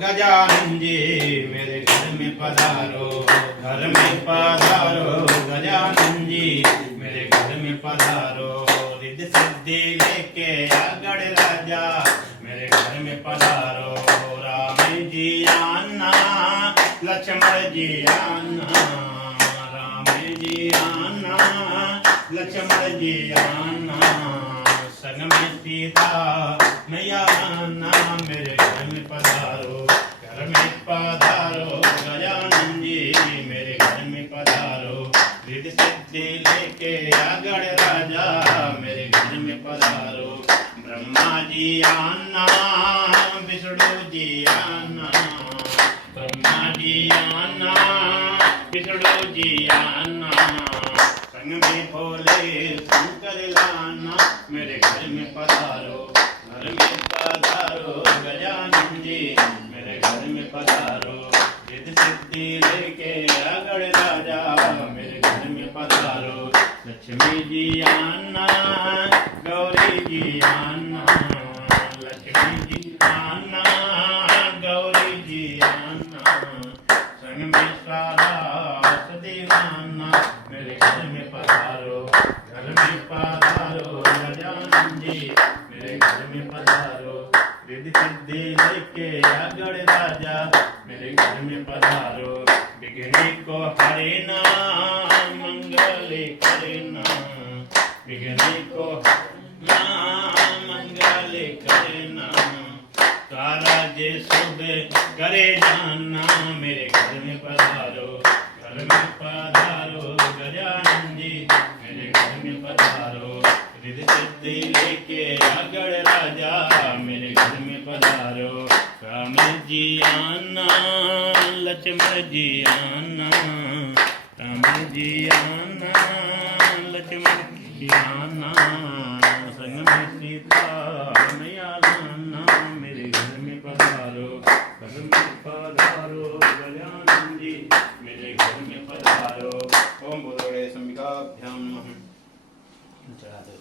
गजानन जी मेरे घर में पधारो, घर में पधारो गजानन जी मेरे घर में पधारो। रिद्धि सिद्धि लेके आगड़ राजा मेरे घर में पधारो। राम जी आना लक्ष्मण जी आना, राम जी आना लक्ष्मण जी आना, संग में सीता मैया आना मेरे घर में पधारो, घर में पधारो गजानन जी मेरे घर में पधारो। रिद्धि सिद्धि लेके आगड़ राजा मेरे घर में पधारो। ब्रह्मा जी आना विष्णु जी आना, ब्रह्मा जी आना विष्णु जी आना, संग में भोले शंकर लाना मेरे घर में पधारो, घर में पधारो गजानन जी मेरे घर में पधारो। रिद्धि सिद्धि लेके आगड़ राजा मेरे घर में पधारो। लक्ष्मी जी आना गौरी जी आना, लक्ष्मी जी आना गौरी जी आना, संग में सरस्वती आना मेरे घर में पधारो, घर में पधारो गजानन जी मेरे घर में पधारो। रिद्धि सिद्धि लेके आगड़ राजा मेरे घर में पधारो। विघ्न को हरेना मंगल करना, विघ्न को मंगल करना, कारज शुभ करे जाना मेरे घर में पधारो, घर में पधारो गजानन जी मेरे घर में पधारो। रिद्धि सिद्धि लेके आगड़ राजा मेरे घर में पधारो। राम जी आना लक्ष्मण जी आना, राम जी आना लक्ष्मण जी आना, संग में सीता मैया आना मेरे घर में पधारो, घर में पधारो गजानन जी मेरे घर में पधारो। ओम बोलो संबिकाभ्याम नमः। चढ़ा दो।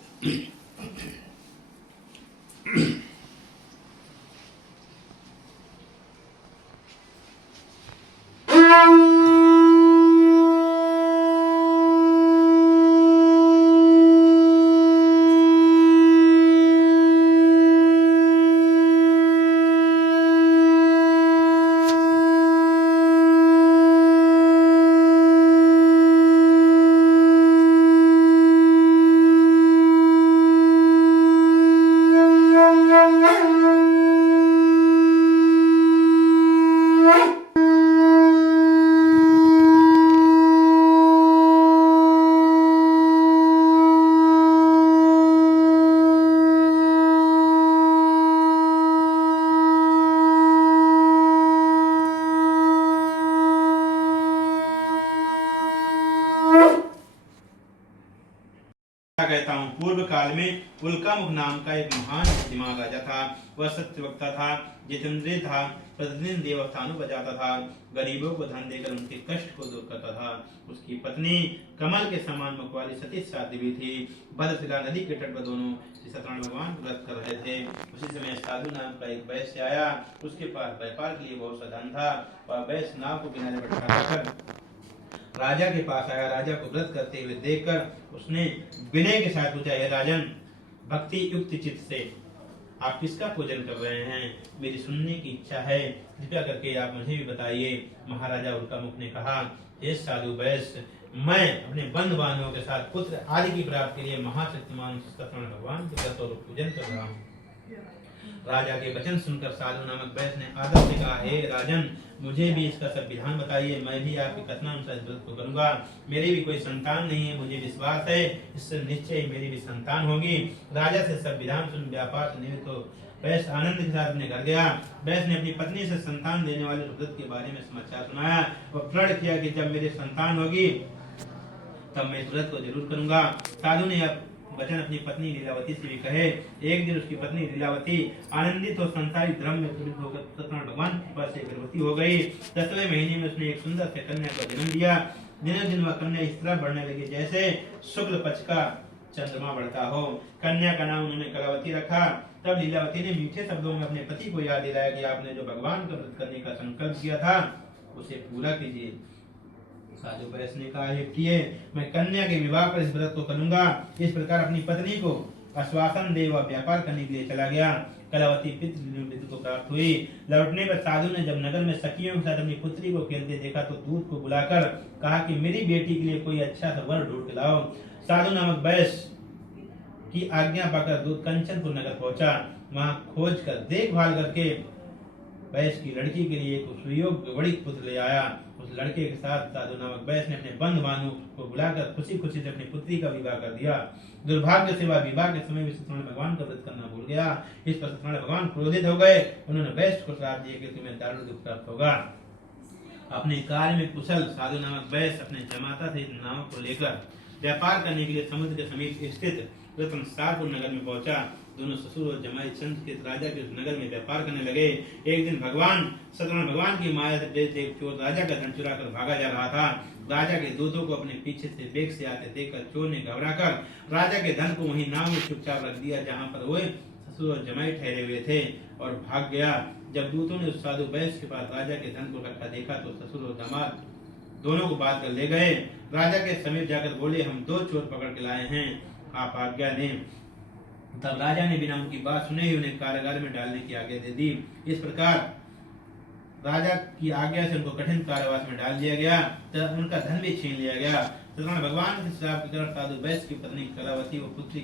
कहता हूँ। पूर्व काल में उल्कामुख नाम का एक महान बुद्धिमान राजा था। वह सत्यवक्ता था, जितेंद्रिय था, प्रतिदिन देवस्थानों बजाता था, गरीबों को धन देकर उनके कष्ट को दूर करता था। उसकी पत्नी कमल के समान मुख वाली सती साध्वी थी। भद्रशिला नदी के तट पर दोनों सत्यनारायण भगवान व्रत कर रहे थे। उसी समय साधु नाम का एक वैश्य आया। उसके पास व्यापार के लिए बहुत सा धन था। वह वैश्य नाव को किनारे पर ठाकर राजा के पास आया। राजा को व्रत करते हुए देखकर उसने विनय के साथ पूछा, हे राजन, भक्ति युक्त चित्त से आप किसका पूजन कर रहे हैं? मेरी सुनने की इच्छा है, कृपया करके आप मुझे भी बताइए। महाराजा उल्कामुख ने कहा, हे साधु वैश्य, मैं अपने बंधु बांधवों के साथ पुत्र आदि की प्राप्ति के लिए महाशक्तिमान सत्यनारायण भगवान के व्रत और पूजन कर रहा हूँ। राजा के वचन सुनकर साधु नामक वैश्य ने आदर से कहा, हे राजन, मुझे भी इसका सब विधान बताइए। मैं भी आपके कथनानुसार इस व्रत को करूंगा। मेरी भी कोई संतान नहीं है, मुझे विश्वास है इससे निश्चय मेरी भी संतान होगी। राजा से सब विधान सुन व्यापार से निवृत्त हो वैश्य आनंद के साथ अपने घर गया। वैश्य ने अपनी पत्नी से संतान देने वाले व्रत के बारे में समाचार सुनाया। वह प्रण किया कि जब मेरी संतान होगी तब मैं इस व्रत को जरूर करूंगा। साधु ने वचन अपनी पत्नी लीलावती से भी कहे। एक दिन उसकी पत्नी लीलावती आनंदित और संसारी धर्म में प्रवृत्त होकर सत्यनारायण भगवान की कृपा से गर्भवती हो गई। 10वें महीने में उसने एक सुंदर से कन्या को जन्म दिया। दिनों दिन वह कन्या इस तरह बढ़ने लगी जैसे शुक्ल पक्ष का चंद्रमा बढ़ता हो। कन्या का नाम उन्होंने कलावती रखा। तब लीलावती ने मीठे शब्दों में अपने पति को याद दिलाया कि आपने जो भगवान का व्रत करने का संकल्प किया था उसे पूरा कीजिए। साधु बैस ने कहा, हे प्रिय, मैं कन्या के विवाह पर इस व्रत को करूंगा। इस प्रकार अपनी पत्नी को आश्वासन दे वह व्यापार करने के लिए चला गया। कलावती पितृ को प्राप्त हुई। लौटने पर साधु ने जब नगर में सखियों के साथ अपनी पुत्री को खेलते देखा तो दूत को बुलाकर कहा कि मेरी बेटी के लिए कोई अच्छा सा वर ढूंढ के लाओ। साधु नामक बैस की आज्ञा पाकर दूत कंचनपुर नगर पहुंचा। वहां खोज कर देखभाल करके बैस की लड़की के लिए एक सुयोग्य वणिक पुत्र ले आया। उस लड़के के साथ साधु नामक बैस ने अपने बंधु भानु को बुलाकर खुशी खुशी से अपनी पुत्री का विवाह कर दिया। दुर्भाग्य से वह विवाह के समय भी सत्यनारायण भगवान का व्रत करना भूल गया। इस पर सत्यनारायण भगवान क्रोधित हो गए। उन्होंने बैस को श्राप दिया कि तुम्हें दारुण दुख प्राप्त होगा। अपने कार्य में कुशल साधु नामक बैस अपने जमाता से नाव को लेकर व्यापार करने के लिए समुद्र के समीप स्थित रतनसारपुर नगर में पहुंचा। दोनों ससुर और जमाई चंद के राजा के नगर में व्यापार करने लगे। एक दिन सत्यनारायण भगवान की माया से प्रेरित एक चोर राजा का धन चुरा कर भागा जा रहा था। राजा के दूतों को अपने पीछे से वेग से आते देखकर चोर ने घबराकर राजा के धन को वहीं नाव में चुपचाप रख दिया जहां पर वो ससुर और जमाई ठहरे हुए थे और भाग गया। जब दूतों ने उस साधु बैस के पास राजा के धन को रखा देखा तो ससुर और दामाद दोनों को बात कर ले गए। राजा के समीप जाकर बोले, हम 2 चोर पकड़ के लाए हैं, आप आज्ञा दें। तब राजा ने बिना उनकी बात सुने ही उन्हें कारागार में डालने की आज्ञा दे दी। इस प्रकार राजा की आज्ञा से उनको कठिन कारावास में डाल दिया गया तथा उनका धन भी छीन लिया गया। सत्यनारायण भगवान के श्राप के कारण साधु बैस की पत्नी कलावती व पुत्री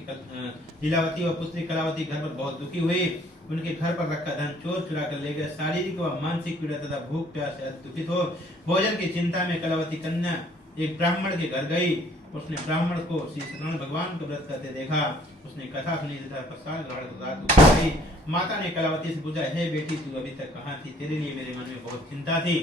लीलावती व पुत्री कलावती घर पर बहुत दुखी हुई। उनके घर पर रखा धन चोर चुरा कर ले गए। शारीरिक व मानसिक पीड़ा तथा भूख प्यास से दुखित हो भोजन की चिंता में कलावती कन्या एक ब्राह्मण के घर गई। उसने ब्राह्मण को श्री सत्यनारायण भगवान का व्रत करते देखा। उसने कथा सुनी तथा प्रसाद ग्रहण कर रात को गई। माता ने कलावती से पूछा, हे बेटी, तू अभी तक कहाँ थी? तेरे लिए मेरे मन में बहुत चिंता थी।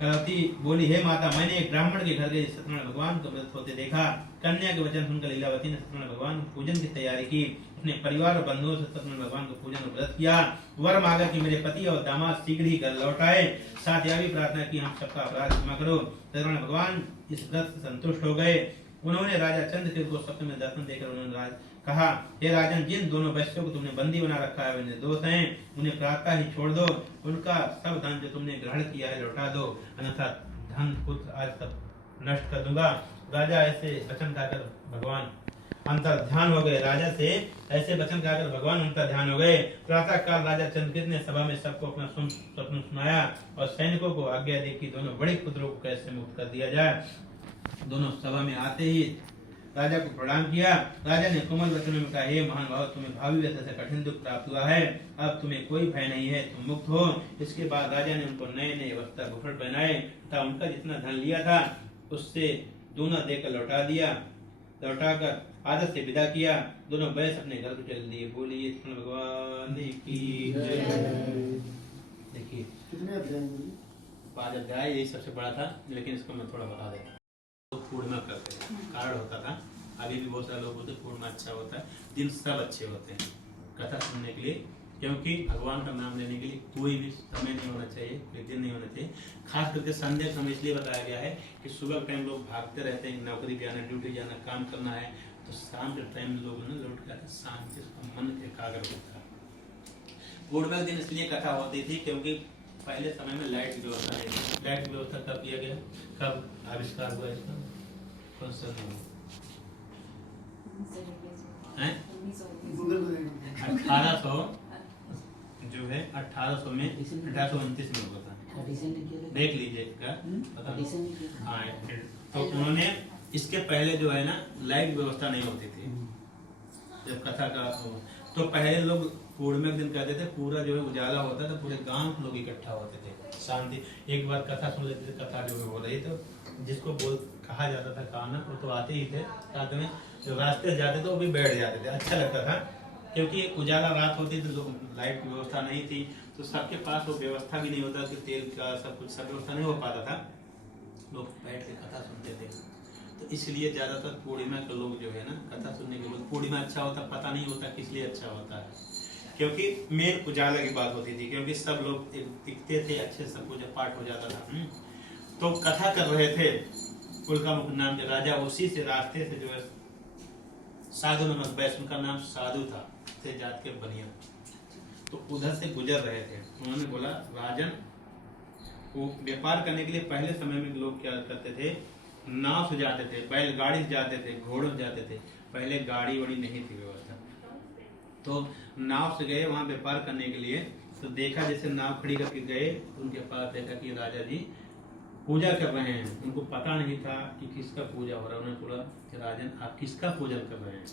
कलावती बोली, हे माता, मैंने एक ब्राह्मण के घर गई सत्यनारायण भगवान का व्रत होते देखा। कन्या के वचन सुनकर लीलावती ने सत्यनारायण भगवान के पूजन की तैयारी की। उसने परिवार और बंधुओं से सत्यनारायण भगवान का पूजन और व्रत किया। वर मांगा कि मेरे पति और दामाद शीघ्र ही घर लौट आए। साथ यह भी प्रार्थना की, हम सबका अपराध क्षमा करो। सत्यनारायण भगवान इस व्रत से संतुष्ट हो गए। उन्होंने राजा चंद्रकेतु को स्वप्न में दर्शन देकर उन्होंने कहा, हे राजन, जिन दोनों वैश्यों को तुमने बंदी बना रखा है वे निर्दोष हैं, उन्हें प्रातः ही छोड़ दो। उनका सब धन जो तुमने ग्रहण किया है लौटा दो, अन्यथा धन पुत्र आज तक नष्ट कर दूंगा। राजा ऐसे वचन खाकर भगवान अंतर ध्यान हो गए। राजा से ऐसे वचन खाकर भगवान अंतर ध्यान हो गए। प्रातः काल राजा चंद्रकेतु ने सभा में सबको अपना स्वप्न सुनाया और सैनिकों को आज्ञा दी कि दोनों बड़े पुत्रों को कैसे मुक्त कर दिया जाए। दोनों सभा में आते ही राजा को प्रणाम किया। राजा ने कोमल वचन में कहा, हे महान भाव, तुम्हें भावी व्यथा से कठिन दुख प्राप्त हुआ है। अब तुम्हें कोई भय नहीं है, तुम मुक्त हो। इसके बाद राजा ने उनको नए नए वस्त्र आभूषण पहनाए तथा उनका जितना धन लिया था उससे दूना देकर लौटाकर आदर से विदा किया। दोनों बैस अपने घर को चल दिए। बोलिए भगवान की जय। देखिए कितने अध्याय? 5 अध्याय, यही सबसे बड़ा था, लेकिन इसको मैं थोड़ा बता देता हूँ। पूर्णिमा करते हैं, कारण होता था। अभी भी बहुत सारे लोग बोलते पूर्णिमा अच्छा होता है। दिन सब अच्छे होते हैं कथा सुनने के लिए, क्योंकि भगवान का नाम लेने के लिए कोई भी समय नहीं होना चाहिए, कोई दिन नहीं होना चाहिए। खास करके संध्या समय इसलिए बताया गया है कि सुबह टाइम लोग भागते रहते हैं, नौकरी जाना, ड्यूटी जाना, काम करना है, तो शाम के टाइम लोग ना लौट कर शांति से मन एकाग्र होता है। पूर्णिमा के दिन इसलिए कथा होती थी क्योंकि पहले समय में लाइट की व्यवस्था नहीं थी। लाइट की व्यवस्था कब किया गया, कब आविष्कार हुआ इसका? कौन सा नहीं? 1800 जो है 1800 में 1829 में हुआ था। देख लीजिएगा। हाँ, तो उन्होंने इसके पहले जो है ना लाइट व्यवस्था नहीं होती थी जब कथा का। तो पहले लोग पूर्णिमा के दिन कहते थे पूरा जो है उजाला होता था, पूरे गांव के लोग इकट्ठा होते थे, शांति। एक बार कथा सुन लेते थे, कथा जो हो रही तो जिसको कहा जाता था काना, वो तो आते ही थे साथ में। जो रास्ते से जाते थे वो भी बैठ जाते थे, अच्छा लगता था क्योंकि उजाला रात होती थी, लाइट की व्यवस्था नहीं थी, तो सबके पास वो व्यवस्था भी नहीं होता कि तेल का सब कुछ सब व्यवस्था नहीं हो पाता था। लोग बैठ के कथा सुनते थे, तो इसलिए ज्यादातर पूर्णिमा के लोग जो है ना कथा सुनने के लोग, पूर्णिमा अच्छा होता पता नहीं होता किस लिए अच्छा होता है, क्योंकि मेन उजाला की बात होती थी, क्योंकि सब लोग दिखते थे, अच्छे सब पूजा पाठ हो जाता था। तो कथा कर रहे थे उल्का मुख नाम के राजा, उसी से रास्ते से जो है साधु नमक वैष्णव का नाम साधु था, से जात के बनिया। तो उधर से गुजर रहे थे, उन्होंने बोला राजन, वो व्यापार करने के लिए पहले समय में लोग क्या करते थे, नाव से जाते थे, बैलगाड़ी से जाते थे, घोड़ों से जाते थे, पहले गाड़ी वाड़ी नहीं थी व्यवस्था। तो नाव से गए वहां व्यापार करने के लिए, तो देखा जैसे नाव खड़ी करके गए, उनके पास देखा कि राजा जी पूजा कर रहे हैं। उनको पता नहीं था कि किसका पूजा हो रहा है। उन्होंने बोला कि राजन आप किसका पूजन कर रहे हैं,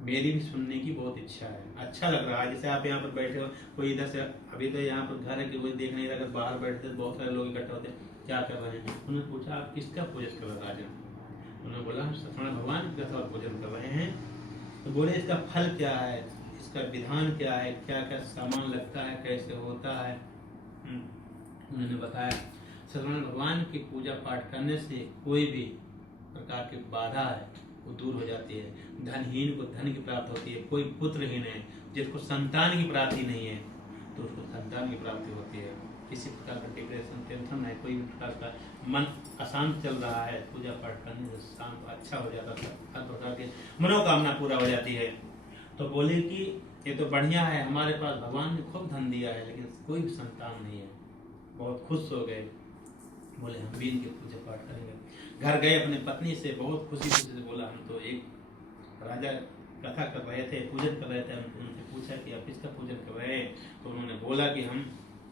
मेरी भी सुनने की बहुत इच्छा है, अच्छा लग रहा है। जैसे आप यहाँ पर बैठे हो, कोई इधर से, अभी तो यहाँ पर घर है कि कोई देख नहीं रहा, अगर बाहर बैठते तो बहुत सारे लोग इकट्ठा होते, क्या कर रहे हैं। उन्होंने पूछा आप किसका पूजन कर रहे हैं राजन। उन्होंने बोला हम सत्यनारायण भगवान का पूजन कर रहे हैं। तो बोले इसका फल क्या है, इसका विधान क्या है, क्या क्या सामान लगता है, कैसे होता है। उन्होंने बताया सत्यनारायण भगवान की पूजा पाठ करने से कोई भी प्रकार की बाधा है वो दूर हो जाती है, धनहीन को धन की प्राप्ति होती है, कोई पुत्रहीन है जिसको संतान की प्राप्ति नहीं है तो उसको संतान की प्राप्ति होती है, किसी प्रकार का डिप्रेशन टेंशन है, कोई भी प्रकार का मन अशांत चल रहा है, पूजा पाठ करने से शांत अच्छा हो जाता है, हर प्रकार की मनोकामना पूरा हो जाती है। तो बोले कि ये तो बढ़िया है, हमारे पास भगवान ने खूब धन दिया है लेकिन कोई भी संतान नहीं है। बहुत खुश हो गए, बोले हम भी इनके पूजा पाठ करेंगे। घर गए, अपने पत्नी से बहुत खुशी से बोला हम तो एक राजा कथा कर रहे थे, पूजन कर रहे थे। उनसे पूछा कि आप किसका पूजन कर रहे हैं, तो उन्होंने बोला कि हम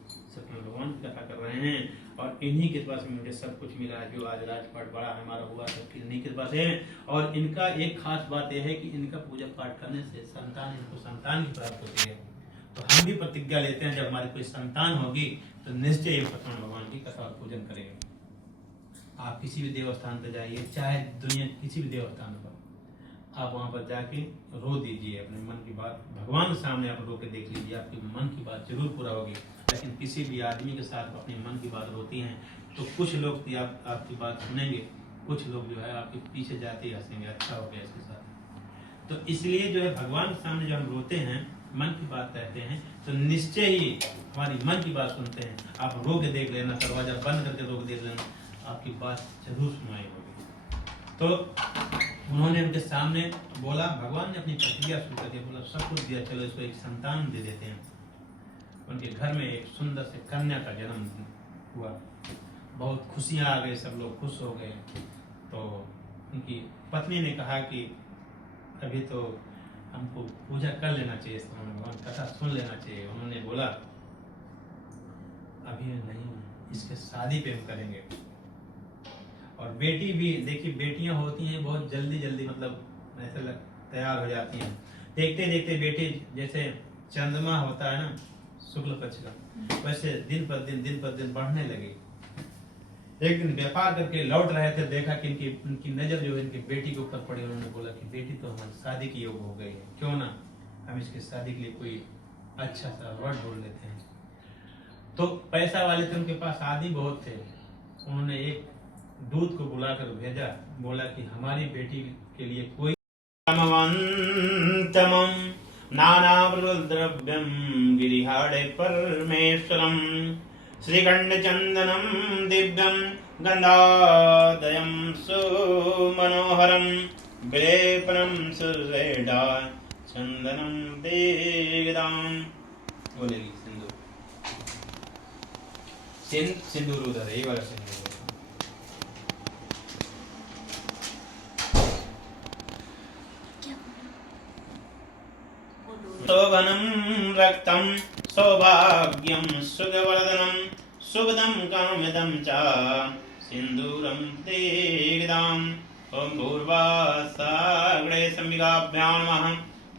सत्यनारायण भगवान की कथा कर रहे हैं और इन्हीं के पास में मुझे सब कुछ मिला है, जो आज राजपाट बड़ा हमारा हुआ सब इन्हीं के पास है। और इनका एक खास बात यह है कि इनका पूजा पाठ करने से संतान, इनको संतान की प्राप्त होती है। तो हम भी प्रतिज्ञा लेते हैं जब हमारी कोई संतान होगी तो निश्चय सत्यनारायण भगवान की कथा पूजन करेंगे। आप किसी भी देवस्थान पर जाइए, चाहे दुनिया किसी भी देवस्थान पर, आप वहां पर जाके रो दीजिए अपने मन की बात, भगवान के सामने आप रो के देख लीजिए, आपकी मन की बात जरूर पूरा होगी। लेकिन किसी भी आदमी के साथ अपने मन की बात होती है तो कुछ लोग आपकी बात सुनेंगे, कुछ लोग जो है आपके पीछे जाते ही हंसेंगे, अच्छा हो गया इसके साथ। तो इसलिए जो है भगवान के सामने जब हम रोते हैं, मन की बात कहते हैं, तो निश्चय ही हमारी मन की बात सुनते हैं। आप रो के देख लेना, दरवाजा बंद करके रो के देख लेना, आपकी बात जरूर सुनाई होगी। तो उन्होंने उनके सामने बोला, भगवान ने अपनी प्रतिज्ञा सुन करके बोला सब कुछ दिया, चलो इसको एक संतान दे देते हैं। उनके घर में एक सुंदर से कन्या का जन्म हुआ, बहुत खुशियां आ गई, सब लोग खुश हो गए। तो उनकी पत्नी ने कहा कि अभी तो हमको पूजा कर लेना चाहिए, भगवान कथा सुन लेना चाहिए। उन्होंने बोला अभी नहीं, इसके शादी पे हम करेंगे। और बेटी भी, देखिए बेटियां होती हैं बहुत जल्दी जल्दी, मतलब ऐसे तैयार हो जाती हैं। देखते देखते बेटी जैसे चंद्रमा होता है ना शुक्ल पक्ष का, वैसे दिन पर दिन बढ़ने लगी। एक दिन व्यापार करके लौट रहे थे, देखा कि इनकी नजर जो है इनकी बेटी के ऊपर पड़ी। उन्होंने बोला कि बेटी तो हमारी शादी की योग हो गई है, क्यों ना हम इसकी शादी के लिए कोई अच्छा सा वर्ड बोल लेते हैं। तो पैसा वाले थे, उनके पास आदि बहुत थे। उन्होंने एक दूध को बुलाकर भेजा, बोला कि हमारी बेटी के लिए कोई नानावृद्रव्यं गिरिहाड़े परमेश्वरं श्रीगण्डचन्दनं दिव्यं गन्धादयं सुमनोहरं विलेपनं सुरेडा चन्दनं देगदां। बोलेगी सिंदूर उधर है, ये वाला सिंदूर। शोभनं रक्तं सौभाग्यं सुखवर्धनं शुभदं कामिदं च सिन्दूरं तेगदाम्। ओम भूर्वासाग्रे संविगाभ्यां नमः।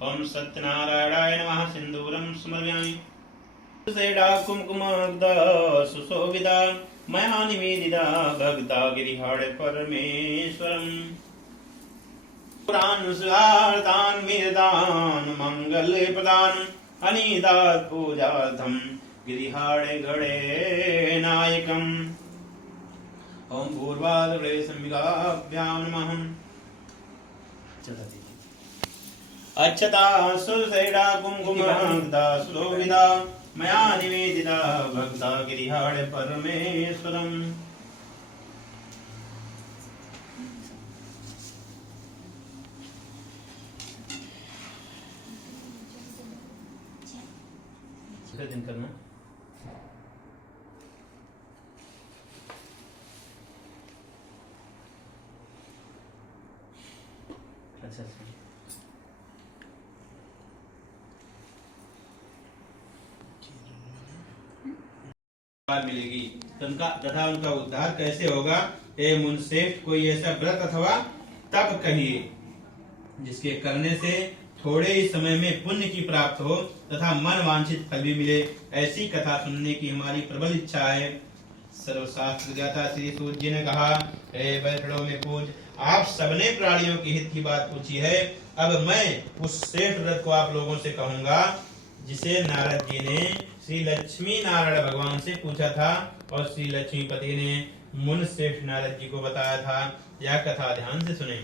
ओम सत्यनारायणाय नमः। सिन्दूरं समर्पयामि। सेडा कुमकुमग्धा सुशोभिता मया निवेदिता भक्ता गिरिहाड़े परमेश्वरम्। पुराणुसार्तान् वेदान् मङ्गलप्रदान् अनिदात् पूजार्थं गिरिहाड़े गणे नायकम्। ओम पूर्वाद्रे संविगाभ्यां नमः। अक्षता सुसेडा कुमकुमग्धा सुशोभिता मया निवेदिता भक्ता गिरिहाड़े परमेश्वरम्। दूसरे दिन करना। अच्छा मिलेगी तथा उनका उद्धार कैसे होगा। हे मुनसेठ, कोई ऐसा व्रत अथवा तप कहिए जिसके करने से थोड़े ही समय में पुण्य की प्राप्त हो तथा मन वांछित फल भी मिले। ऐसी कथा सुनने की हमारी प्रबल इच्छा है। सर्वशास्त्र ज्ञाता श्री सूत जी ने कहा, हे बैठड़ों में पूज, आप सबने प्राणियों के हित की बात पूछी है। अब मैं उस श्रेष्ठ व्रत को आप लोगों से कहूंगा जिसे नारद जी ने श्री लक्ष्मी नारायण भगवान से पूछा था और श्री लक्ष्मीपति ने मुन श्रेष्ठ नारद जी को बताया था। यह कथा ध्यान से सुने।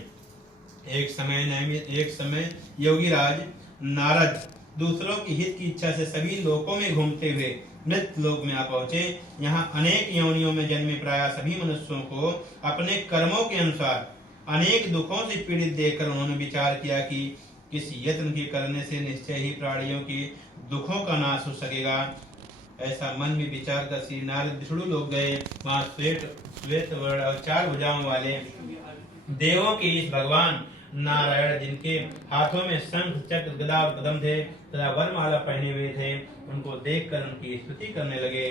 एक समय योगी राज नारद दूसरों की हित की इच्छा से सभी लोकों में घूमते हुए मृत लोक में आ पहुंचे। यहाँ अनेक योनियों में जन्मे प्राय सभी मनुष्यों को अपने कर्मों के अनुसार अनेक दुखों से पीड़ित देखकर उन्होंने विचार किया कि किस यत्न के करने से निश्चय ही प्राणियों के दुखों का नाश हो सकेगा। ऐसा मन में विचार कर श्री नारद विष्णु लोग गए। वहाँ श्वेत वर्ण और 4 भुजाओं वाले देवों के इस भगवान नारायण, जिनके हाथों में शंख चक्र गदा और पद्म थे तथा वरमाला पहने हुए थे, उनको देखकर उनकी स्तुति करने लगे।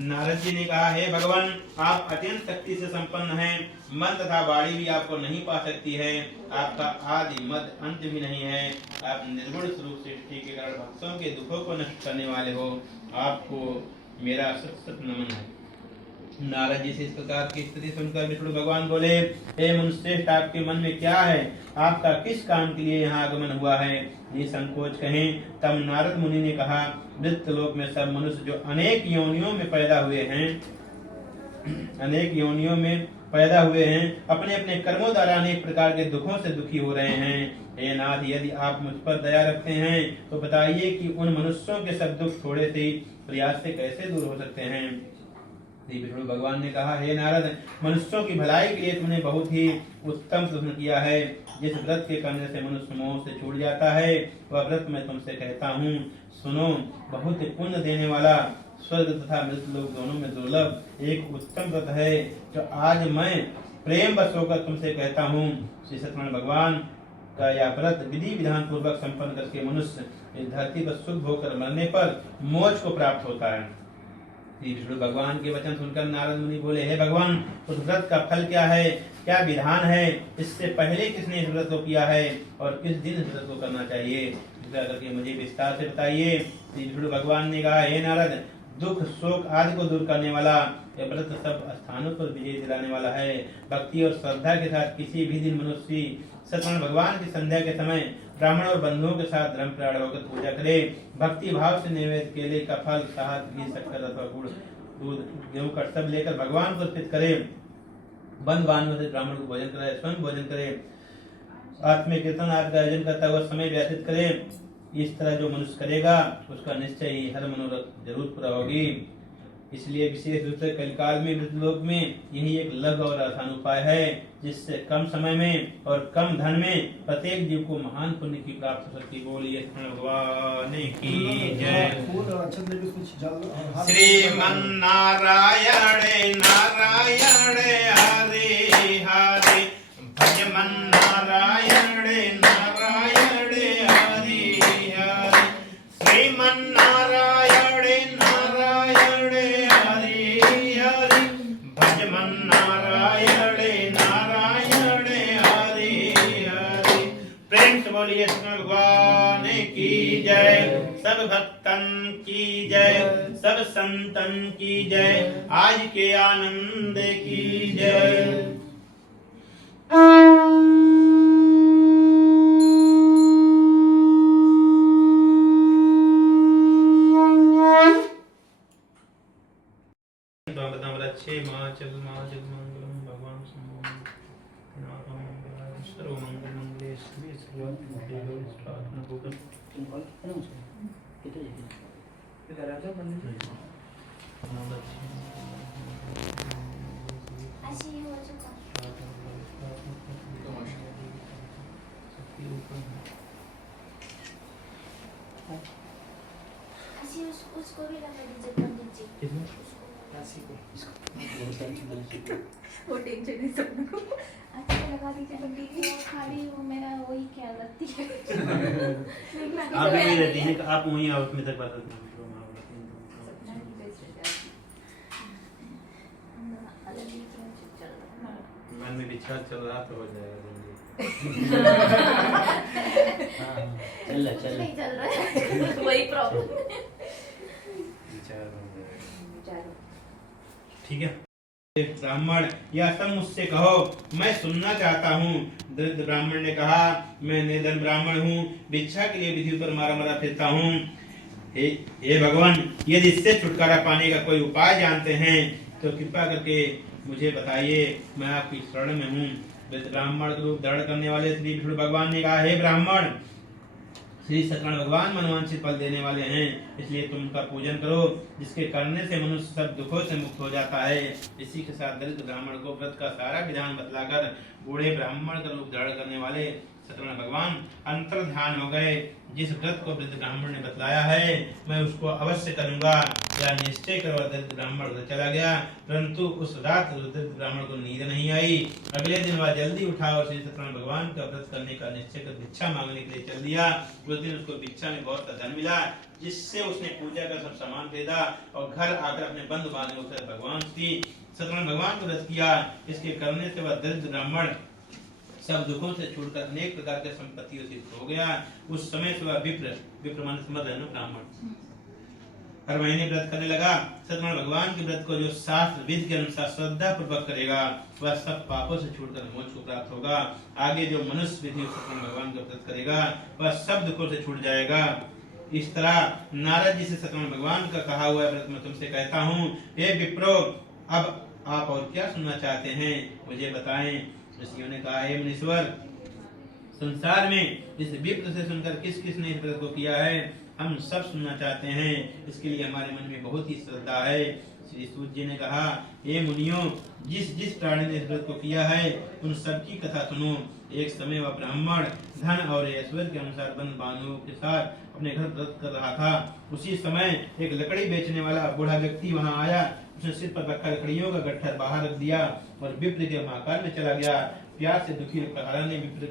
नारद जी ने कहा, हे भगवान, आप अत्यंत शक्ति से संपन्न हैं। मन तथा वाणी भी आपको नहीं पा सकती है। आपका आदि मध्य अंत भी नहीं है। आप निर्गुण स्वरूप सृष्टि के कारण भक्तों के दुखों को नष्ट करने वाले हो। आपको मेरा सत सत नमन है। नारद जी से इस प्रकार की स्थिति सुनकर विष्णु भगवान बोले, हे मुनिश्रेष्ठ, आपके मन में क्या है? आपका किस काम के लिए यहाँ आगमन हुआ है? निसंकोच कहें। तब नारद मुनि ने कहा, मृत लोक में सब मनुष्य जो अनेक योनियों में पैदा हुए हैं अपने अपने कर्मों द्वारा अनेक प्रकार के दुखों से दुखी हो रहे हैं। हे नाथ, यदि आप मुझ पर दया रखते हैं तो बताइए कि उन मनुष्यों के सब दुख थोड़े से प्रयास से कैसे दूर हो सकते हैं। विष्णु भगवान ने कहा, हे नारद, मनुष्यों की भलाई के लिए तुमने बहुत ही उत्तम प्रश्न किया है। जिस व्रत के करने से मनुष्य मोह से छूट जाता है वह व्रत मैं तुमसे कहता हूँ। सुनो, बहुत पुण्य देने वाला, स्वर्ग तथा मृत लोक दोनों में दुर्लभ एक उत्तम व्रत है जो आज मैं प्रेम बस होकर तुमसे कहता हूँ। श्री सत्यनारायण भगवान का यह व्रत विधि विधान पूर्वक संपन्न करके मनुष्य इस धरती पर शुद्ध होकर मरने पर मोक्ष को प्राप्त होता है। विष्णु भगवान के वचन सुनकर नारद मुनि बोले, हे भगवान, उस व्रत का फल क्या है? क्या विधान है? इससे पहले किसने इस व्रत को किया है और किस दिन इस व्रत को करना चाहिए? कृपया करके मुझे विस्तार से बताइए। विष्णु भगवान ने कहा, हे नारद, दुख शोक आदि को दूर करने वाला यह व्रत सब स्थानों पर विजय दिलाने वाला है। भक्ति और श्रद्धा के साथ किसी भी दिन मनुष्य सत्यनारायण भगवान की संध्या के समय ब्राह्मण और बंधुओं के साथ धर्म प्राण होकर पूजा करे। भक्ति भाव से नैवेद्य केले का फल, शहद, घी, शक्कर अथवा गुड़, दूध, गेहूं का सब लेकर भगवान को अर्पित करे। बंद बांधव से ब्राह्मण को भोजन कराए, स्वयं भोजन करे, आत्म कीर्तन आदि का आयोजन करता हुआ समय व्यतीत करे। इस तरह जो मनुष्य करेगा उसका निश्चय ही हर मनोरथ जरूर पूरा होगी। इसलिए विशेष रूप से कलिकाल में मृतलोक में यही एक लघु और आसान उपाय है जिससे कम समय में और कम धन में प्रत्येक जीव को महान पुण्य की प्राप्त हो सकती। बोलिए भगवान की जय। श्रीमन्नारायण नारायण हरे हरे, भजमन नारायण नारायण हरे हरे, श्रीमन्नारायण नारायण हरे हरे, भजमन नारायण नारायण हरे हरे। प्रेम से बोलिए भगवान की जय। सब भक्तन की जय, सब संतन की जय, आज के आनंद की जय। माचल माचल मंगलम भगवान सर्वमंगल मंगले श्री इसको भी लगा दीजिए पंडित जी। किसमें? वो टेंशन नहीं सबको। अच्छा लगा दीजिए पंडित जी। वो खाली वो मेरा वही ख्याल रखती है। आप भी वही रहती हैं कि आप वहीं आओ उसमें तक बात करते हैं। मन में विचार चल रहा तो हो जाएगा जल्दी। नहीं चल रहा है। वही प्रॉब्लम है। विचार हो जाएगा। ठीक है। ब्राह्मण यह सब मुझसे कहो, मैं सुनना चाहता हूँ। दरिद्र ब्राह्मण ने कहा, मैं निर्धन ब्राह्मण हूँ, भिक्षा के लिए विधि पर मारा मारा फिरता हूँ। हे भगवान, यदि इससे छुटकारा पाने का कोई उपाय जानते हैं तो कृपा करके मुझे बताइए, मैं आपकी शरण में हूँ। ब्राह्मण को रूप धारण करने वाले श्री विष्णु भगवान ने कहा, हे ब्राह्मण, श्री सत्यनारायण भगवान मनोवांछित फल देने वाले हैं, इसलिए तुम उनका पूजन करो, जिसके करने से मनुष्य सब दुखों से मुक्त हो जाता है। इसी के साथ दरिद्र ब्राह्मण को व्रत का सारा विधान बतलाकर बूढ़े ब्राह्मण का रूप धारण करने वाले सत्यनारायण भगवान अंतर ध्यान हो गए। जिस व्रत को वृद्ध ब्राह्मण ने बतलाया है, मैं उसको अवश्य करूंगा, यह निश्चय कर दरिद्र ब्राह्मण घर चला गया। परंतु उस रात दरिद्र ब्राह्मण को नींद नहीं आई। अगले दिन वह जल्दी उठा और श्री सत्यनारायण भगवान का व्रत करने का निश्चय कर भिक्षा मांगने के लिए चल दिया। उस दिन उसको भिक्षा में बहुत सा धन मिला, जिससे उसने पूजा का सब सामान खरीदा और घर आकर अपने बंधु बांधवों के साथ भगवान श्री सत्यनारायण भगवान को व्रत किया। इसके करने से वह दरिद्र ब्राह्मण सब दुखों से छूटकर अनेक प्रकार के संपत्तियों से हो गया। उस समय से वह विप्र मान समझ रहे ब्राह्मण हर महीने व्रत करने लगा। सत्यनारायण भगवान के व्रत को जो शास्त्र विधि के अनुसार श्रद्धा पूर्वक करेगा, वह सब पापों से छूटकर मोक्ष को प्राप्त होगा। आगे जो मनुष्य विधि सत्यनारायण भगवान का व्रत करेगा, वह सब दुखों से छूट जाएगा। इस तरह नारद जी से सत्यनारायण भगवान का कहा हुआ व्रत मैं तुमसे कहता हूँ। हे विप्रो, अब आप और क्या सुनना चाहते हैं, मुझे बताएं। ऋषियों ने कहा, हे मुनीश्वर, संसार में इस विप्र से सुनकर किस किस ने इस व्रत को किया है, हम सब सुनना चाहते हैं। इसके लिए हमारे मन में बहुत ही श्रद्धा है। श्री सूत जी ने कहा, हे मुनियों, जिस जिस प्राणी ने इस व्रत को किया है, उन सब की कथा सुनो। एक समय वह ब्राह्मण धन और ऐश्वर्य के अनुसार बंधु बांधवों के साथ अपने घर व्रत कर रहा था। उसी समय एक लकड़ी बेचने वाला बूढ़ा व्यक्ति वहां आया। उसने सिर पर रखा लकड़ियों का गट्ठर बाहर रख दिया और विप्र के महाकाल में चला गया। प्यास से दुखी प्रहलाद ने विप्र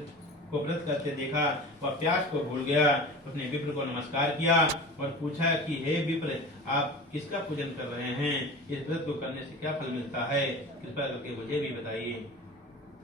को व्रत करते देखा, वह प्यास को भूल गया। उसने विप्र को नमस्कार किया और पूछा कि हे विप्र, आप किसका पूजन कर रहे हैं? इस व्रत को करने से क्या फल मिलता है? कृपया करके मुझे भी बताइए।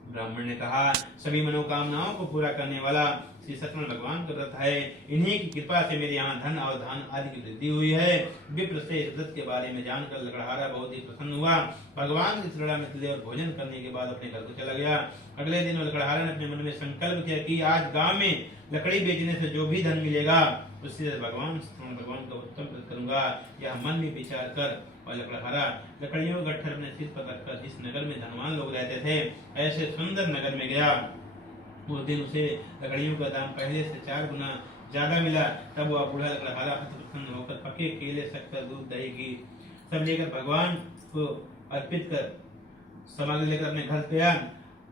ब्राह्मण ने कहा, सभी मनोकामनाओं को पूरा करने वाला श्री सत्यनारायण भगवान का व्रत है। इन्हीं की कृपा से मेरे यहाँ धन और धान आदि की वृद्धि हुई है। विप्र से इस व्रत के बारे में जानकर लकड़हारा बहुत ही प्रसन्न हुआ। भगवान की श्रृंखला में चले और भोजन करने के बाद अपने घर को चला गया। अगले दिन लकड़हारा ने अपने मन में संकल्प किया कि आज गांव में लकड़ी बेचने से जो भी धन मिलेगा, उससे भगवान का उत्तम व्रत करूंगा। यह मन में विचार कर और लकड़हारा लकड़ियों का गट्ठर अपने सिर पर रखकर जिस नगर में धनवान लोग रहते थे, ऐसे सुंदर नगर में गया। उस दिन उसे लकड़ियों का दाम पहले से 4 गुना ज्यादा मिला। तब वह बूढ़ा लकड़हारा प्रसन्न होकर पके केले, शक्कर, दूध, दही, घी सब लेकर भगवान को अर्पित कर सामग्री लेकर अपने घर गया।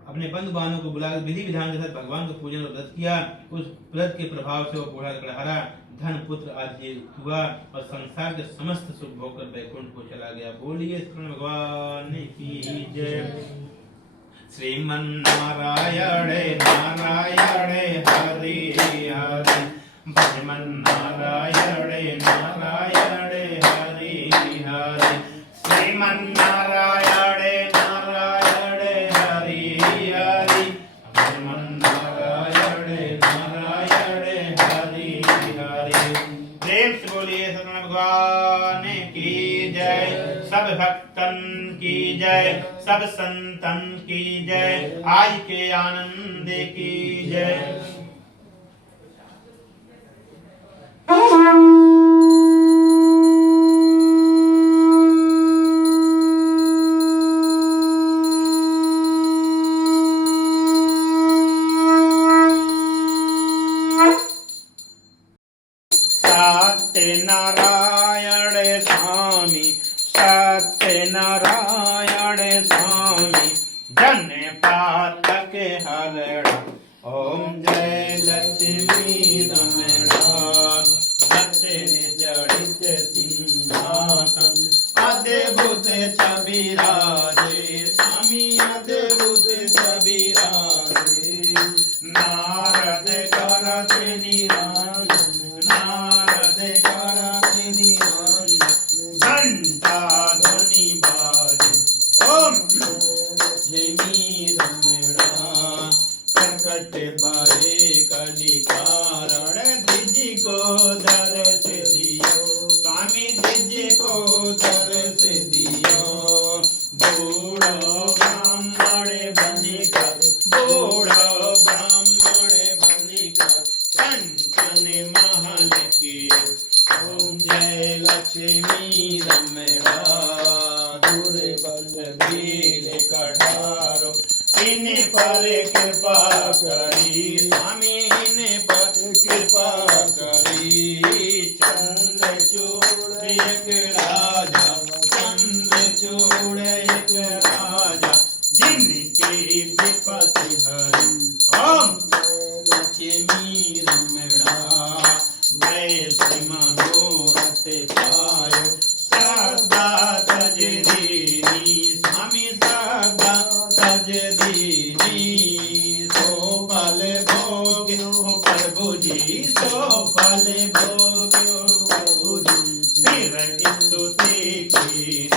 अपने बंधु बांधवों को बुलाकर विधि विधान के साथ भगवान को पूजन और व्रत किया। उस व्रत के प्रभाव से वो बूढ़ा लकड़हारा धन, पुत्र आदि हुआ और संसार के समस्त सुख भोगकर वैकुंठ को चला गया। बोलिए सत्यनारायण भगवान की जय। श्रीमन्नारायण नारायण हरि हरि, श्रीमन्नारायण नारायण हरि हरि, श्रीमन्नारायण नारायण हरि हरि, श्रीमन्नारायण नारायण हरि हरि। प्रेम से बोलिए सत्यनारायण भगवान की जय। सब भक्तन की जय, सब संतन की जय, आज के आनंद की जय। सत्यनारायण स्वामी, सत्यनारायण स्वामी, जन पातक हरणा। ओम जय लक्ष्मी रमणा, जन जड़ित सिंह। अद्भुत छवि राजे स्वामी अद्भुत छवि राजे नारद करत निरंजन नारद करत निरंजन घंटा ध्वनि बाजे ओम लक्ष्मी रमणा संकट बारे कलि कारण द्विज को दर्श दियो स्वामी द्विज को दर्श दियो बूढ़ो ब्राह्मण बनिकर बूढ़ो ब्राह्मण बनिकर कंचन महल की ओम जय लक्ष्मी रमणा दुर्बल वीर कठारो इन पर कृपा करी स्वामी इन पर कृपा करी चंद्रचूड़ एक राजा चंद्रचूड़ एक राजा जिनकी विपत्ति हरि ओम लक्ष्मी रमणा वैश्य मनोरथ पायो सदा तज दीनी स्वामी सदा तज दीनी सो फल भोग प्रभु जी सो फल भोग प्रभु जी फिर स्तुति की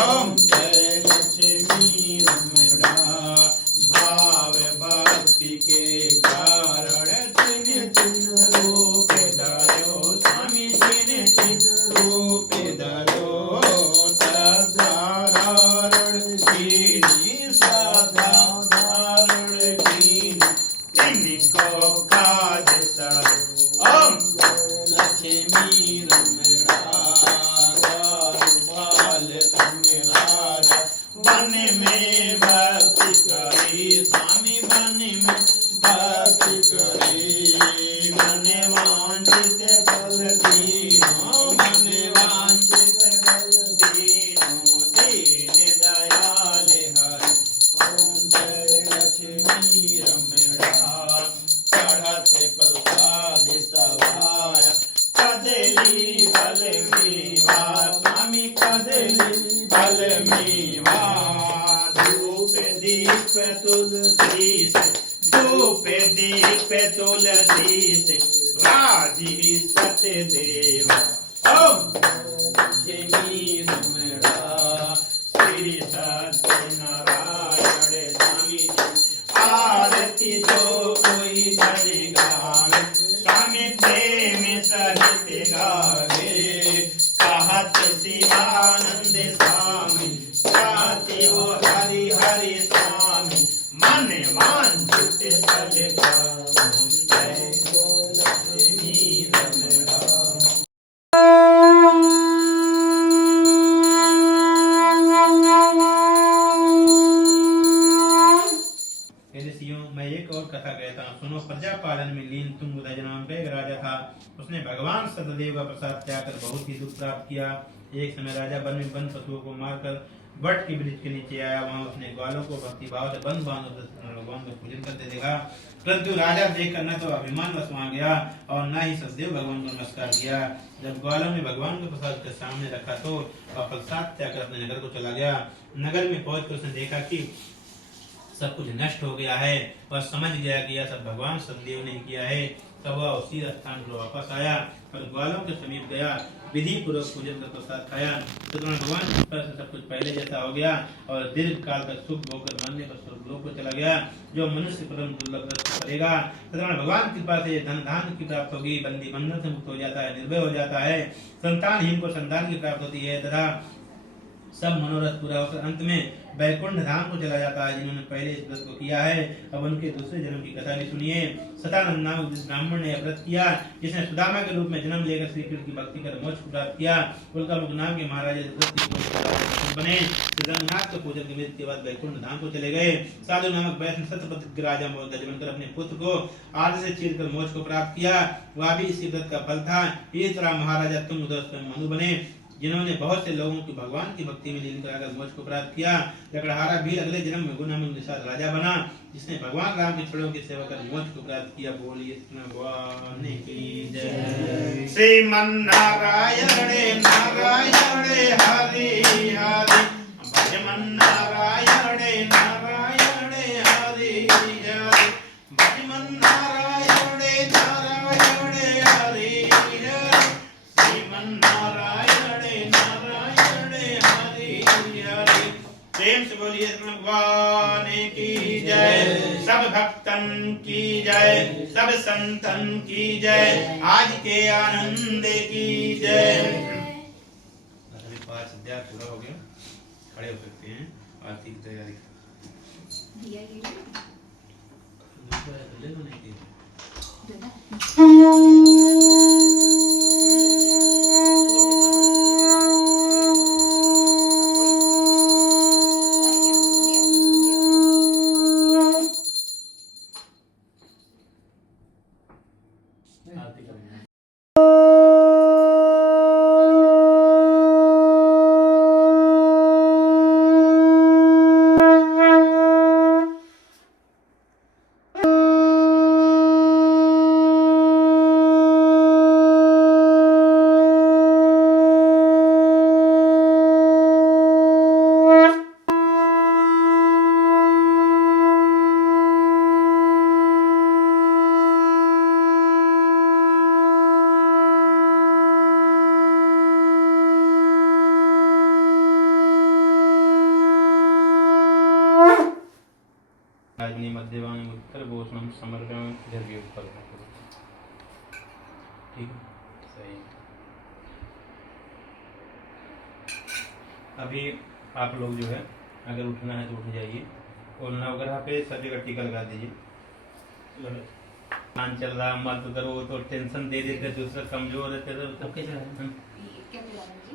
ओम जय लक्ष्मी रमणा भाव भक्ति के कारण चिन्ह चिन्ह रूप धरो स्वामी चिन्ह चिन्ह रूप धरो साधारण कीनी साधारण कीनी इनको काज सर ओम लक्ष्मी रमणा बाल तमराज वन में भक्ति करी स्वामी वन में भक्ति करी मन वांछित फल दीनो मन वांछित फल दीनो दीन दयाल हरि ओम जय लक्ष्मी रमणा चढ़ते प्रसाद सभाया कदली फल मेवा स्वामी कदली फल मेवा धूप दीप तुलसी से धूप दीप तुलसी से राजी सतदेव ओम लक्ष्मी रमणा श्री सत्यनारायण स्वामी आरती जो कोई जय गावे स्वामी प्रेम सहित गावे कहत शिवानंद स्वामी गाते हो हरि हरि स्वामी मन वांछित फल ओम जय लक्ष्मी रमणा मैं एक और कथा कहता हूँ सुनो। प्रजा पालन में लीन तुंगुदज नाम का एक राजा था। उसने भगवान सतदेव का प्रसाद त्याग कर बहुत ही दुख प्राप्त किया। एक समय राजा वन में वन पशुओं को मारकर वट के वृक्ष के नीचे आया। वहां उसने ग्वालों को भक्ति भाव से बंद बांधो भगवान का पूजन करते देखा, परंतु राजा देखकर न तो अभिमान वश वहां गया और न ही सतदेव भगवान को नमस्कार किया। जब ग्वालों ने भगवान का प्रसाद के सामने रखा तो वह प्रसाद त्याग कर अपने नगर को चला गया। नगर में पहुंचकर उसने देखा कि सब कुछ नष्ट हो गया है। वह समझ गया कि यह सब भगवान सतदेव ने किया है। तब वह उसी स्थान पर वापस आया और ग्वालों के समीप गया, विधि पूर्वक पूजन का प्रसाद खाया। तो भगवान की कृपा से सब कुछ पहले जैसा हो गया और दीर्घ काल तक सुख भोगकर मरने पर स्वर्गलोक को चला गया, जो मनुष्य परम दुर्लभ करेगा। तथा भगवान की कृपा से धन धान की प्राप्त होगी, बंदी बंधन से मुक्त हो जाता है, निर्भय हो जाता है, संतानहीन को संतान की प्राप्त होती है तथा सब मनोरथ पूरा होकर अंत में वैकुंठ धाम को चला जाता है। जिन्होंने पहले इस व्रत को किया है अब उनके दूसरे जन्म की कथा भी सुनिए। सतानंद नामक जिस ब्राह्मण ने व्रत किया, जिसने सुदामा के रूप में जन्म लेकर श्री कृष्ण की भक्ति कर मोक्ष प्राप्त किया, उनका मुख नाम के महाराजा बने। रंगनाथ के पूजन की मृत्यु के बाद वैकुंठ धाम को चले गए। साधु नामक वैष्णव सतपथ के राजा बनकर अपने पुत्र को आदि से चीरकर मोक्ष को प्राप्त किया। वह भी इसी व्रत का फल था। इस तरह महाराजा तुंग मनु बने। जिन्होंने बहुत से लोगों की भगवान की भक्ति में लीन कराकर मोक्ष को प्राप्त किया। लकड़हारा भील अगले जन्म में गुनामुख निषाद राजा बना, जिसने भगवान राम के छड़ों की सेवा कर मोक्ष को प्राप्त किया। बोलिए भगवान की जय। श्रीमन्नारायण नारायण हरि हरि, भजमन नारायण नारायण हरि हरि, भजमन नारायण नारायण हरि हरि, श्रीमन्नारायण नारायण हरि हरि। प्रेम से बोलिए भगवान की जय। सब भक्तन की जय, सब संतन की जय, आज के आनंद की जय। अभी 5 अध्याय पूरा हो गया, खड़े हो सकते हैं। आरती की तैयारी दिया ये दूसरा ले लो नहीं आरती करेंगे। राजनी मध्यवाणी उत्तर भूषणम समर्पण इधर भी ऊपर ठीक है सही। अभी आप लोग जो है अगर उठना है तो उठ जाइए और नवग्रह पे सभी का टीका लगा दीजिए। मान चल रहा मत करो तो टेंशन दे देते, दूसरा कमजोर रहते तो कैसे।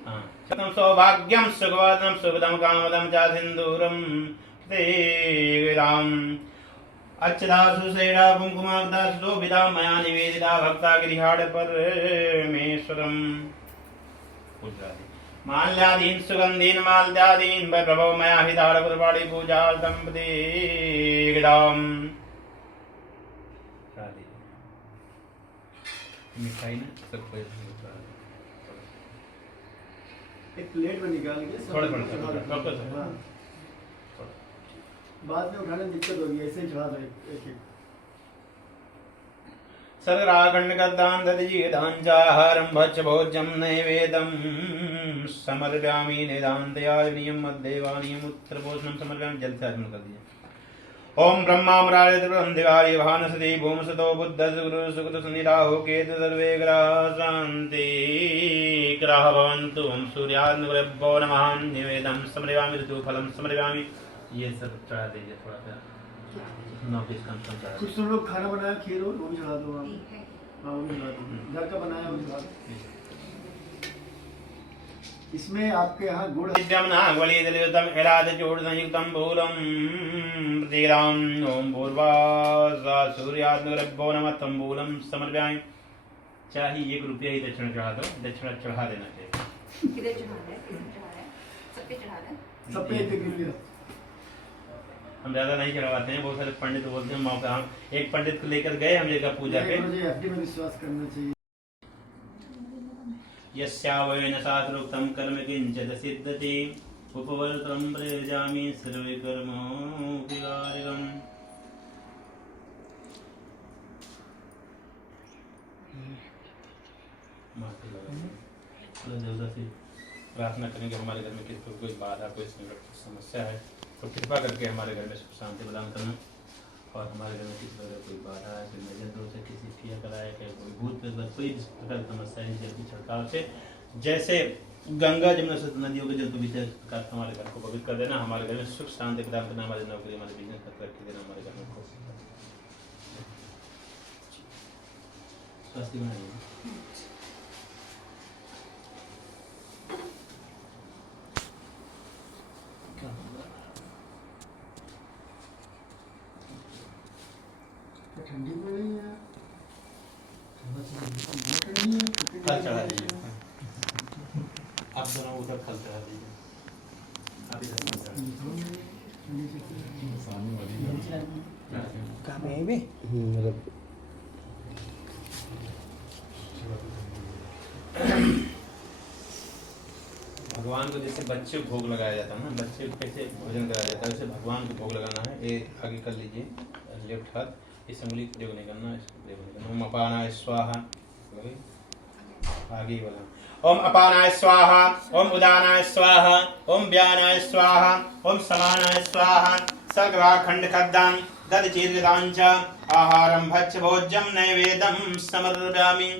हाँ शतम सौभाग्यम सुखवादम सुखदम कामदम चा सिंदूरम तेराम अच्छदासु सेड़ा कुंकुमादासु विदा मया निवेदिता भक्ता गिरिहाड़ परमेश्वरम माल्यादीन सुगंधीन माल्यादीन प्रभो मया हिताड़ कुर्बाणी पूजा दंपतिगदाम। मिठाई ना सब एक प्लेट में निकाल के थोड़ा बाद में उठाने में दिक्कत होगी, ऐसे ही चढ़ा दो एक एक। सर्गराखंड गद्दान दधि दांचाहारं भक्ष भोज्यं नैवेदं समर्पयामि निदान्तयानियं मद्देवानियं उत्तरभोजनं समर्पयामि। जल से आचमन कर दीजिए। ओम ब्रह्मा मराधिकारी भानसति भूमसतो बुद्ध गुरु सुकृत सुनिराहो केतु सर्वे ग्रह शांति ग्रह भवन्तु। ओम सूर्याग्निभ्यो नमः निवेदं समर्पयामि ऋतुफलं समर्पयामि। ये सब चढ़ा दीजिए थोड़ा सा 9 पीस कम चढ़ा। कुछ तो लोग खाना बनाया खीर हो वो भी चढ़ा दो आप। हाँ वो भी चढ़ा दो, घर का बनाया वो भी चढ़ा दो। इसमें आपके यहाँ गुड़ युक्तम भूलम प्रतिग्राम। ओम भूर्वासा सूर्याग्निभ्यो नमः तंबूलम समर्पयामि। चाहे 1 रुपया ही दक्षिणा चढ़ा दो, दक्षिणा चढ़ा देना चाहिए। किधर चढ़ा रहे हैं? सब पे चढ़ा रहे हैं। सब पे हम ज्यादा नहीं चढ़वाते हैं। बहुत सारे पंडित बोलते हैं मौका, हम एक पंडित को लेकर गए हम जगह पूजा पे। मुझे एफडी में विश्वास करना चाहिए। यस्यावयेन शास्त्रोक्तं कर्म किंचित् सिद्धति उपवर्तं प्रजामि सर्वे कर्मोऽपिकारकम्। देवता से प्रार्थना करेंगे हमारे घर में किसी कोई बाधा कोई समस्या है तो कृपा करके हमारे घर में सुख शांति प्रदान करना। और हमारे घर में किसी तरह कोई बाधा है, कोई नजर दोष है, किसी क्रिया कराए, कोई भूत प्रेत, कोई भी प्रकार की समस्या है जल की छिड़काव से, जैसे गंगा जमुना से नदियों के जल को भी हमारे घर को पवित्र कर देना। हमारे घर में सुख शांति प्रदान करना। हमारे नौकरी हमारे बिजनेस को तरक्की देना। हमारे घर में खुश स्वास्थ्य बनाइए। ठंडी में नहीं है, कल चढ़ा दीजिए। आप आप दोनों उधर खलते रह दीजिए, आप इधर खलते रह। कहाँ पे है बे? भगवान को जैसे बच्चे को भोग लगाया जाता है ना, बच्चे को कैसे भोजन कराया जाता है, वैसे भगवान को भोग लगाना है। ये आगे कर लीजिए, लेफ्ट हाथ, इस उंगली प्रयोग नहीं करना, इसको प्रयोग नहीं करना। ओम अपानाय स्वाहा, आगे वाला। ओम अपानाय स्वाहा, ओम उदानाय स्वाहा, ओम व्यानाय स्वाहा, ओम समानाय स्वाहा। सर्वाखंड खद्दान दद चीर्गदांच आहारं भक्ष भोज्यं नैवेद्यं समर्पयामि।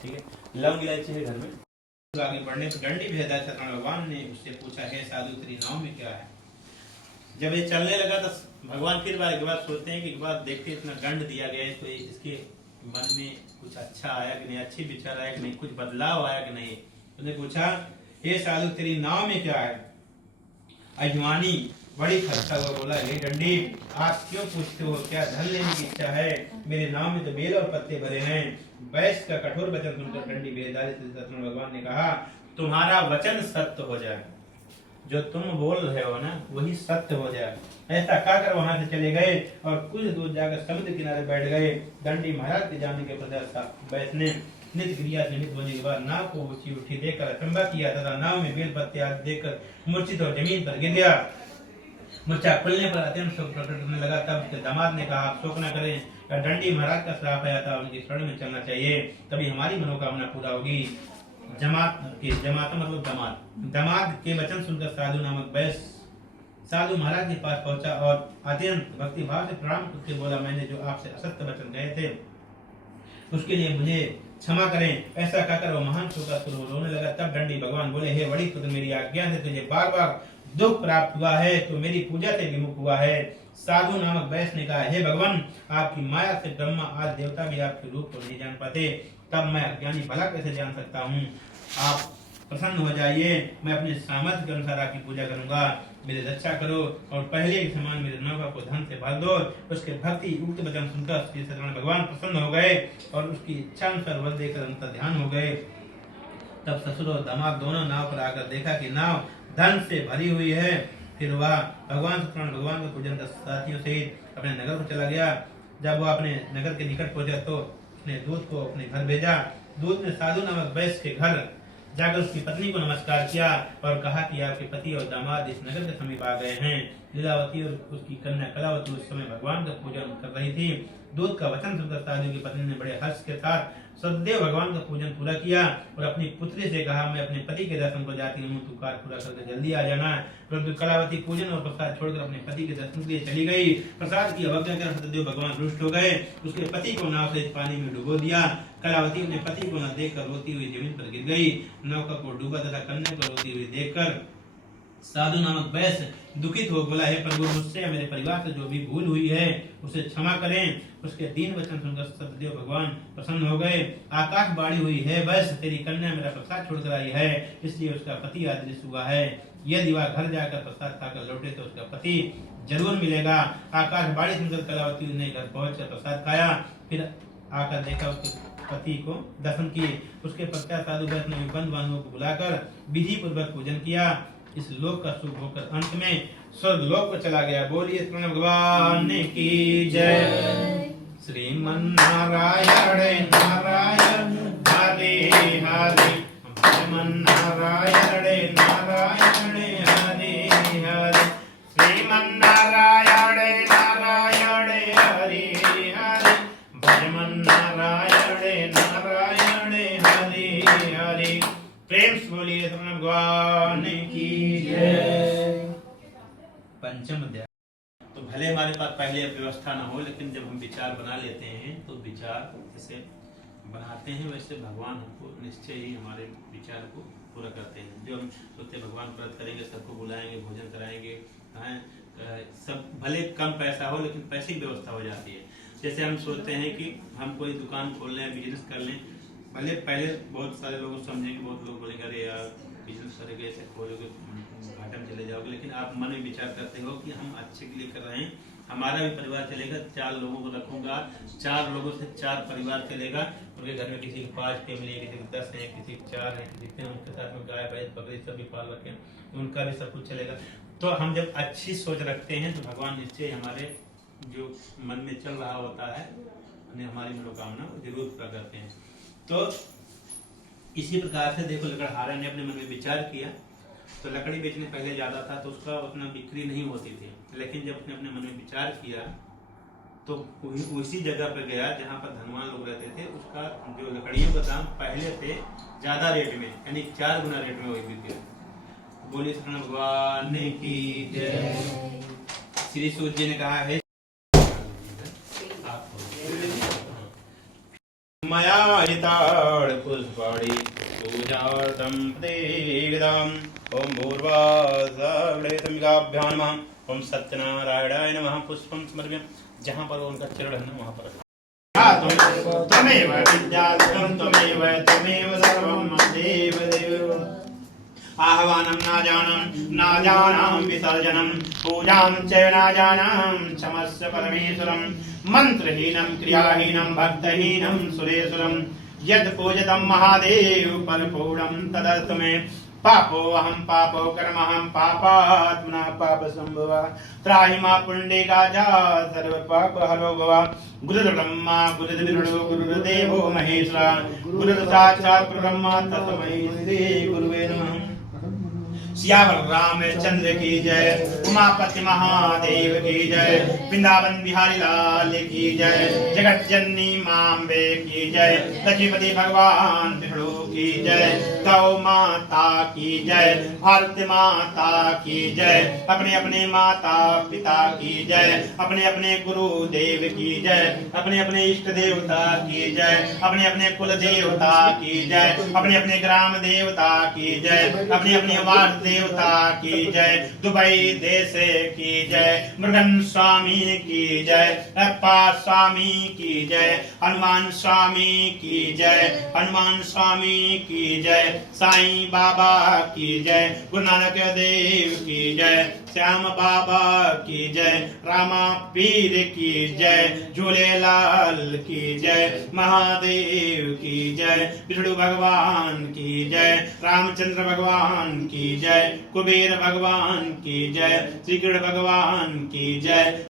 ठीक है, लौंग इलायची है घर में। आगे बढ़ने पर दंडी भेदा सत्यनारायण भगवान ने उससे पूछा, है साधु तेरी नाव में क्या है? जब ये चलने लगा तो भगवान फिर बार एक बार सोचते हैं कि एक बार देखते इतना दंड दिया गया है तो इसके मन में कुछ अच्छा आया कि नहीं, अच्छी विचार आया कि नहीं, कुछ बदलाव आया कि नहीं। उसने पूछा, हे साधु तेरी नाव में क्या है? अजवानी बड़ी खर्चा हुआ बोला, हे डंडी आप क्यों पूछते हो, क्या धन लेने की इच्छा है? मेरे नाम में तो बेल और पत्ते भरे हैं। वैश्य का कठोर वचन सुनकर डंडी बेदारी से सत्यनारायण भगवान ने कहा, तुम्हारा वचन सत्य हो जाए, जो तुम बोल रहे हो ना वही सत्य हो जाए। ऐसा कहकर वहां से चले गए और कुछ दूर जाकर समुद्र किनारे बैठ गए। दंडी महाराज के जाने के पश्चात वैश्य ने नित्य क्रिया निमित्त होने के बाद नाव को ऊंची उठी देखकर अचंबा किया तथा नाव में बेल पत्ते आदि देखकर मूर्छित और जमीन पर गिर गया। मूर्छा खुलने पर अत्यंत शोक प्रकट होने लगा। तब उसके दामाद ने कहा, आप शोक न करें, डंडी महाराज का श्राप आया था, उनकी शरण में चलना चाहिए, तभी हमारी मनोकामना पूरा होगी। जमात मतलब दामाद के वचन सुनकर साधु नामक वैश्य साधु महाराज के पास पहुंचा और अत्यंत भक्ति भाव से प्रणाम करके बोला, मैंने जो आपसे असत्य वचन कहे थे उसके लिए मुझे क्षमा करें। ऐसा कहकर वो महान शोकातुर रोने लगा। तब दंडी भगवान बोले, हे बड़ी पुत्र, मेरी आज्ञा से तुझे बार बार दुख प्राप्त हुआ है, तो मेरी पूजा से विमुख हुआ है। साधु नामक वैश्य ने कहा, हे भगवान, आपकी माया से ब्रह्मा आदि देवता भी आपके रूप को नहीं जान पाते, तब मैं अज्ञानी भला कैसे जान सकता हूँ? आप प्रसन्न हो जाइए, मैं अपने सामर्थ्य के अनुसार आपकी पूजा करूंगा, मेरी रक्षा करो और पहले के समान मेरे नौका को धन से भर दो। उसके भक्ति युक्त वचन सुनकर श्री सत्यनारायण भगवान प्रसन्न हो गए और उसकी इच्छा अनुसार वर देकर अंतर ध्यान हो गए। तब ससुर और दामाद दोनों नाव पर आकर देखा कि नाव धन से भरी हुई है। फिर वह भगवान सत्यनारायण भगवान के पूजन कर साथियों सहित अपने नगर को चला गया। जब वह अपने नगर के निकट पहुंचा तो उसने दूत को अपने घर भेजा। दूत ने साधु नामक वैश्य के घर जाकर उसकी पत्नी को नमस्कार किया और कहा कि आपके पति और दामाद इस नगर के समीप आ गए हैं। लीलावती और उसकी कन्या कलावती उस समय भगवान का पूजन कर रही थी। दूत का वचन सुनकर साधु की पत्नी ने बड़े हर्ष के साथ सदैव भगवान का पूजन पूरा किया और अपनी पुत्री से कहा, मैं अपने पति के दर्शन को जाती हूँ, तू कार्य पूरा करके जल्दी आ जाना। परंतु कलावती पूजन और प्रसाद छोड़कर अपने पति के दर्शन के लिए चली गई। प्रसाद की अवज्ञा कर सदैव भगवान रुष्ट हो गए। उसके पति को नाव से पानी में डुबो दिया। कलावती अपने पति को न देखकर रोती हुई जमीन पर गिर गई। नौका को डूबा तथा कन्या को रोती हुई देखकर साधु नामक वैश्य दुखित हो बोला, हे प्रभु, मुझसे या मेरे परिवार से जो भी भूल हुई है उसे क्षमा करें। उसके दीन वचन सुनकर सत्यदेव भगवान प्रसन्न हो गए। आकाशवाणी हुई, है वैश्य, तेरी कन्या मेरा प्रसाद छोड़कर आई है, इसलिए उसका पति अदृश्य हुआ है। यदि वह घर जाकर प्रसाद खाकर लौटे तो उसका पति जरूर मिलेगा। आकाशवाणी सुनकर कलावती ने घर पहुंचकर प्रसाद खाया, फिर आकर देखा उसके पति को दर्शन किए। उसके पश्चात साधु वैश्य ने बंधु बांधवों को बुलाकर विधि पूर्वक पूजन किया। इस लोक का शुभ होकर अंत में स्वर्ग लोक को चला गया। बोलिए सत्यनारायण भगवान की जय। श्रीमन नारायण नारायण हरे हरे, श्रीमन नारायण नारायण हरे हरे, श्रीमन नारायण नारायण हरे हरे, भजमन नारायण नारायण हरे हरे। प्रेम से बोलिए सत्यनारायण भगवान की जय। पंचम अध्याय। तो भले हमारे पास पहले व्यवस्था ना हो, लेकिन जब हम विचार बना लेते हैं तो विचार जैसे बनाते हैं वैसे भगवान हमको निश्चय ही हमारे विचार को पूरा करते हैं। जो हम सोचते भगवान व्रत करेंगे, सबको बुलाएंगे, भोजन कराएंगे, सब भले कम पैसा हो लेकिन पैसे की व्यवस्था हो जाती है। जैसे हम सोचते हैं कि हम कोई दुकान खोल लें, बिजनेस कर लें, भले पहले बहुत सारे लोग समझेंगे, बहुत लोग बोलेंगे अरे यार बिजनेस करोगे, ऐसे खोलोगे, घाटे में चले जाओगे। लेकिन आप मन में विचार करते हो कि हम अच्छे के लिए कर रहे हैं, हमारा भी परिवार चलेगा, 4 लोगों को रखूंगा, 4 लोगों से 4 परिवार चलेगा। उनके घर में किसी की 5 फैमिली है, किसी की 10 है, किसी की 4 है, किसी के उनके साथ में गाय भैंस बकरी सभी पाल रखे हैं, उनका भी सब कुछ चलेगा। तो हम जब अच्छी सोच रखते हैं तो भगवान निश्चय हमारे जो मन में चल रहा होता है, हमारी मनोकामना जरूर पूरा करते हैं। तो इसी प्रकार से देखो, लकड़हारा ने अपने मन में विचार किया, तो लकड़ी बेचने पहले ज्यादा था तो उसका उतना बिक्री नहीं होती थी। लेकिन जब उसने अपने मन में विचार किया तो उसी जगह पर गया जहाँ पर धनवान लोग रहते थे, उसका जो लकड़ियों का दाम पहले से ज्यादा रेट में, यानी 4 गुना रेट में वही बिक गया। बोलिए कृष्ण भगवान की जय। श्री सूर्य जी ने कहा है, मया हिताड़ पुष्पाणि पूजार्थं प्रतीगताम्। ओम भूर्भुवस्सुरेतमिकाभ्यां नमः। ओम सत्यनारायणाय नमः। पुष्पं समर्पयामि। जहाँ पर उनका चरण है ना, वहाँ पर त्वमेव विद्यार्थं त्वमेव सर्वं मद्देव देव। आह्वानं न जानां विसर्जनं, पूजां च न जानां क्षमस्व परमेश्वरं। मंत्रहीनं क्रियाहीनं भक्तहीनं सुरेश्वरं, यद् पूजितं महादेव परपूर्णं तदस्तु मे। पापोऽहं पापो कर्महं पापात्मना पापसंभवा, त्राहि मां पुण्डरीकाचा सर्वपापहरो भव। गुरुर्ब्रह्मा गुरुर्विष्णु गुरुर्देवो महेश्वरः, गुरुर्साक्षात् परब्रह्म तस्मै श्री गुरुवे नमः। सियावर रामचंद्र की जय, उमापति महादेव की जय, वृंदावन बिहारी लाल की जय, जगत जननी माम्बे की जय, लक्ष्मीपति भगवान विष्णु की जय, गौ माता की जय, भारत माता की जय, अपने अपने माता पिता की जय, अपने अपने गुरु देव की जय, अपने अपने इष्ट देवता की जय, अपने अपने कुल देवता की जय, अपने अपने ग्राम देवता की जय, अपने अपने वार्ड देवता की जय, दुबई देश की जय, मृगन स्वामी की जय, अप्पा स्वामी की जय, हनुमान स्वामी की जय, हनुमान स्वामी की जय, साईं बाबा की जय, गुरु नानक देव की जय, श्याम बाबा की जय, रामा पीर की जय, झूलेलाल की जय, महादेव की जय, विष्णु भगवान की जय, रामचंद्र भगवान की जय, कुबेर भगवान की जय, श्री कृष्ण भगवान की जय,